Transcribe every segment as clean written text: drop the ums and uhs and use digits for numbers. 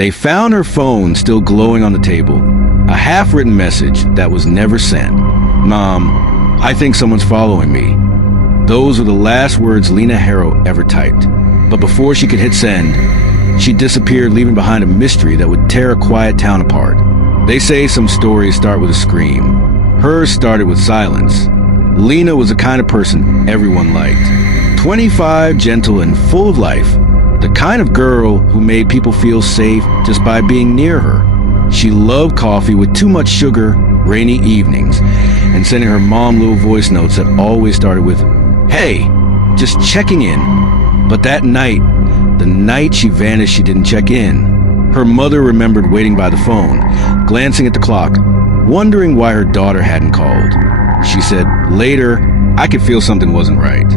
They found her phone still glowing on the table, a half-written message that was never sent. "Mom, I think someone's following me." Those were the last words Lena Harrow ever typed. But before she could hit send, she disappeared, leaving behind a mystery that would tear a quiet town apart. They say some stories start with a scream. Hers started with silence. Lena was the kind of person everyone liked. 25, gentle, and full of life. The kind of girl who made people feel safe just by being near her. She loved coffee with too much sugar, rainy evenings, and sending her mom little voice notes that always started with, "Hey, just checking in." But that night, the night she vanished, she didn't check in. Her mother remembered waiting by the phone, glancing at the clock, wondering why her daughter hadn't called. She said, "Later, I could feel something wasn't right.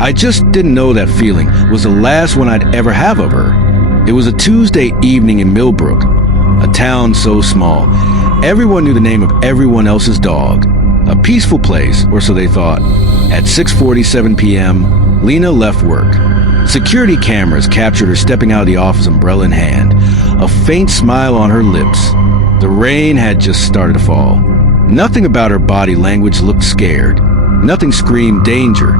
I just didn't know that feeling was the last one I'd ever have of her." It was a Tuesday evening in Millbrook, a town so small, everyone knew the name of everyone else's dog. A peaceful place, or so they thought. At 6:47 p.m., Lena left work. Security cameras captured her stepping out of the office, umbrella in hand, a faint smile on her lips. The rain had just started to fall. Nothing about her body language looked scared. Nothing screamed danger.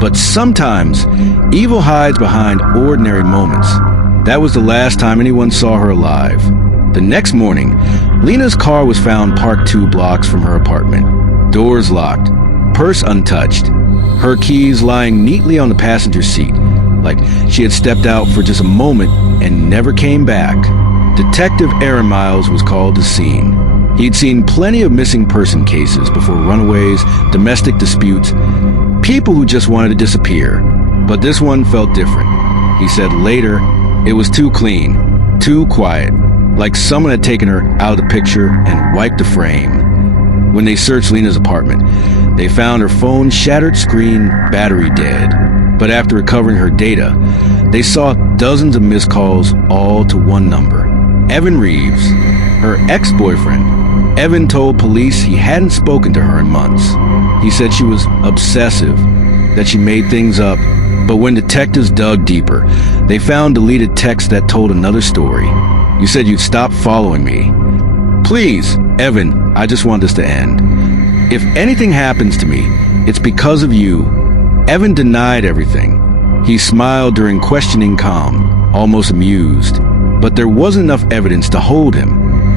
But sometimes, evil hides behind ordinary moments. That was the last time anyone saw her alive. The next morning, Lena's car was found parked 2 blocks from her apartment. Doors locked, purse untouched, her keys lying neatly on the passenger seat, like she had stepped out for just a moment and never came back. Detective Aaron Miles was called to scene. He'd seen plenty of missing person cases before: runaways, domestic disputes, people who just wanted to disappear. But this one felt different. He said later, it was too clean, too quiet, like someone had taken her out of the picture and wiped the frame. When they searched Lena's apartment, they found her phone, shattered screen, battery dead. But after recovering her data, they saw dozens of missed calls, all to one number. Evan Reeves, her ex-boyfriend. Evan told police he hadn't spoken to her in months. He said she was obsessive, that she made things up. But when detectives dug deeper, they found deleted texts that told another story. "You said you'd stop following me. Please, Evan, I just want this to end. If anything happens to me, it's because of you." Evan denied everything. He smiled during questioning, calm, almost amused. But there wasn't enough evidence to hold him,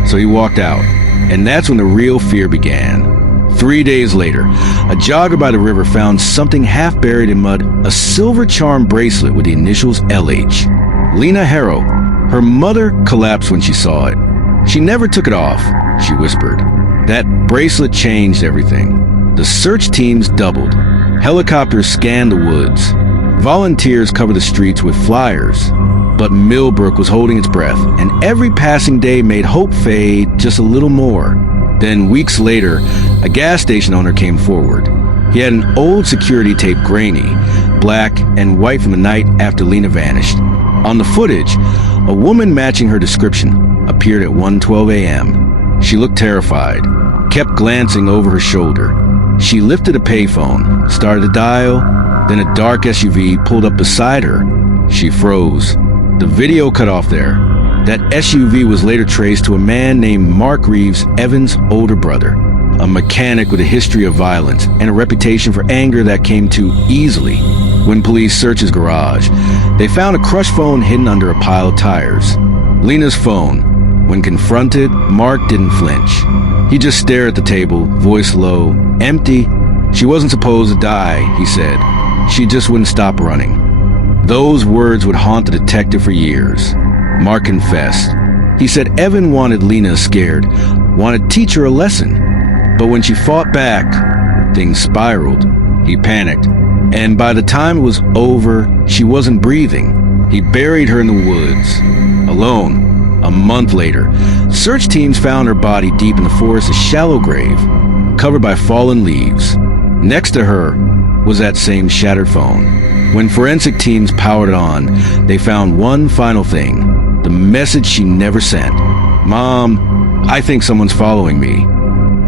so he walked out. And that's when the real fear began. 3 days later, a jogger by the river found something half buried in mud, a silver charm bracelet with the initials LH. Lena Harrow. Her mother collapsed when she saw it. "She never took it off," she whispered. That bracelet changed everything. The search teams doubled. Helicopters scanned the woods. Volunteers covered the streets with flyers. But Millbrook was holding its breath, and every passing day made hope fade just a little more. Then, weeks later, a gas station owner came forward. He had an old security tape, grainy, black and white from the night after Lena vanished. On the footage, a woman matching her description appeared at 1:12 a.m. She looked terrified, kept glancing over her shoulder. She lifted a payphone, started to dial, then a dark SUV pulled up beside her. She froze. The video cut off there. That SUV was later traced to a man named Mark Reeves, Evan's older brother, a mechanic with a history of violence and a reputation for anger that came too easily. When police searched his garage, they found a crushed phone hidden under a pile of tires. Lena's phone. When confronted, Mark didn't flinch. He just stared at the table, voice low, empty. "She wasn't supposed to die," he said. "She just wouldn't stop running." Those words would haunt the detective for years. Mark confessed. He said Evan wanted Lena scared, wanted to teach her a lesson. But when she fought back, things spiraled. He panicked. And by the time it was over, she wasn't breathing. He buried her in the woods, alone. A month later, search teams found her body deep in the forest, a shallow grave, covered by fallen leaves. Next to her was that same shattered phone. When forensic teams powered it on, they found one final thing, the message she never sent. "Mom, I think someone's following me."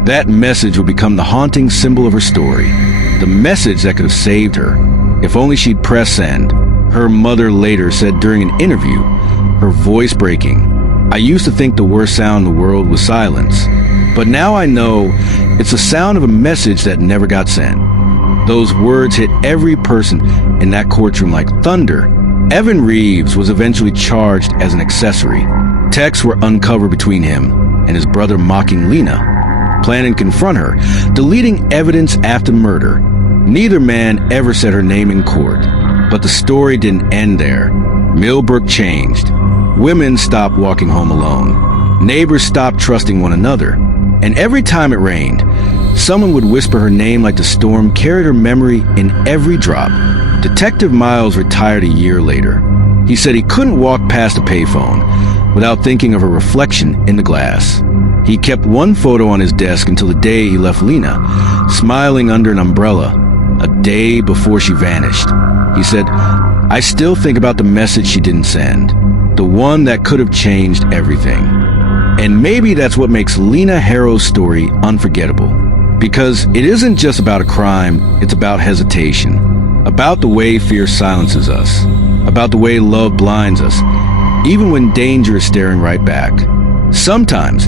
That message would become the haunting symbol of her story, the message that could have saved her, if only she'd pressed send. Her mother later said during an interview, her voice breaking, I used to think the worst sound in the world was silence, but now I know it's the sound of a message that never got sent. Those words hit every person in that courtroom like thunder. Evan Reeves was eventually charged as an accessory. Texts were uncovered between him and his brother mocking Lena, planning to confront her, deleting evidence after murder. Neither man ever said her name in court, but the story didn't end there. Millbrook changed. Women stopped walking home alone. Neighbors stopped trusting one another. And every time it rained, someone would whisper her name like the storm carried her memory in every drop. Detective Miles retired a year later. He said he couldn't walk past a payphone without thinking of her reflection in the glass. He kept one photo on his desk until the day he left Lena, smiling under an umbrella, a day before she vanished. He said, "I still think about the message she didn't send, the one that could have changed everything." And maybe that's what makes Lena Harrow's story unforgettable. Because it isn't just about a crime, it's about hesitation. About the way fear silences us. About the way love blinds us, even when danger is staring right back. Sometimes,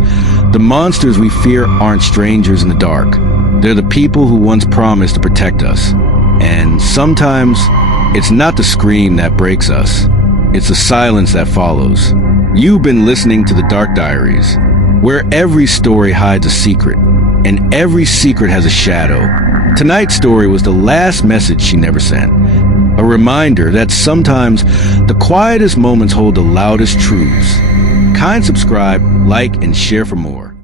the monsters we fear aren't strangers in the dark. They're the people who once promised to protect us. And sometimes, it's not the scream that breaks us. It's the silence that follows. You've been listening to the Dark Diaries, where every story hides a secret, and every secret has a shadow. Tonight's story was the last message she never sent. A reminder that sometimes the quietest moments hold the loudest truths. Subscribe, like, and share for more.